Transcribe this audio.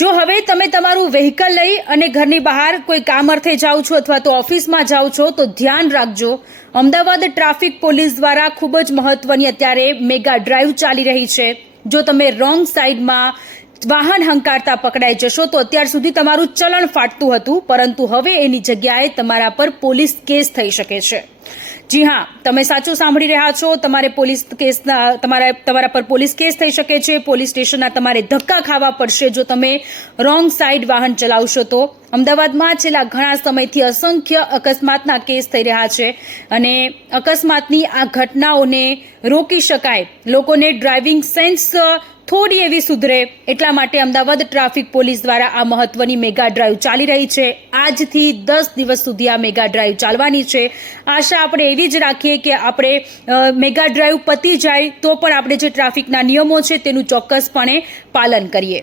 જો હવે તમે તમારું વ્હીકલ લઈ અને ઘરની બહાર કોઈ કામ અર્થે જાઓ છો અથવા તો ઓફિસમાં જાઓ છો તો ધ્યાન રાખજો। અમદાવાદ ટ્રાફિક પોલીસ દ્વારા ખૂબ જ મહત્વની અત્યારે મેગા ડ્રાઈવ ચાલી રહી છે। જો તમે રોંગ સાઈડમાં વાહન હંકારતા પકડાઈ જશો તો અત્યાર સુધી તમારું ચલણ ફાટતું હતું, પરંતુ હવે એની જગ્યાએ તમારા પર પોલીસ કેસ થઈ શકે છે। જી હા, તમે સાચું સાંભળી રહ્યા છો। તમારે પોલીસ કેસના તમારા પર પોલીસ કેસ થઈ શકે છે। પોલીસ સ્ટેશનના તમારે ધક્કા ખાવા પડશે જો તમે રોંગ સાઈડ વાહન ચલાવશો તો। અમદાવાદમાં છેલ્લા ઘણા સમયથી અસંખ્ય અકસ્માતના કેસ થઈ રહ્યા છે અને અકસ્માતની આ ઘટનાઓને રોકી શકાય, લોકોને ડ્રાઇવિંગ સેન્સ થોડી એવી સુધરે એટલા માટે અમદાવાદ ટ્રાફિક પોલીસ દ્વારા આ મહત્વની મેગા ડ્રાઈવ ચાલી રહી છે। આજથી 10 દિવસ સુધી આ મેગા ડ્રાઈવ ચાલવાની છે। આશા આપણે એવી જ રાખીએ કે આપણે મેગા ડ્રાઈવ પતી જાય તો પણ આપણે જે ટ્રાફિકના નિયમો છે તેનું ચોક્કસપણે પાલન કરીએ।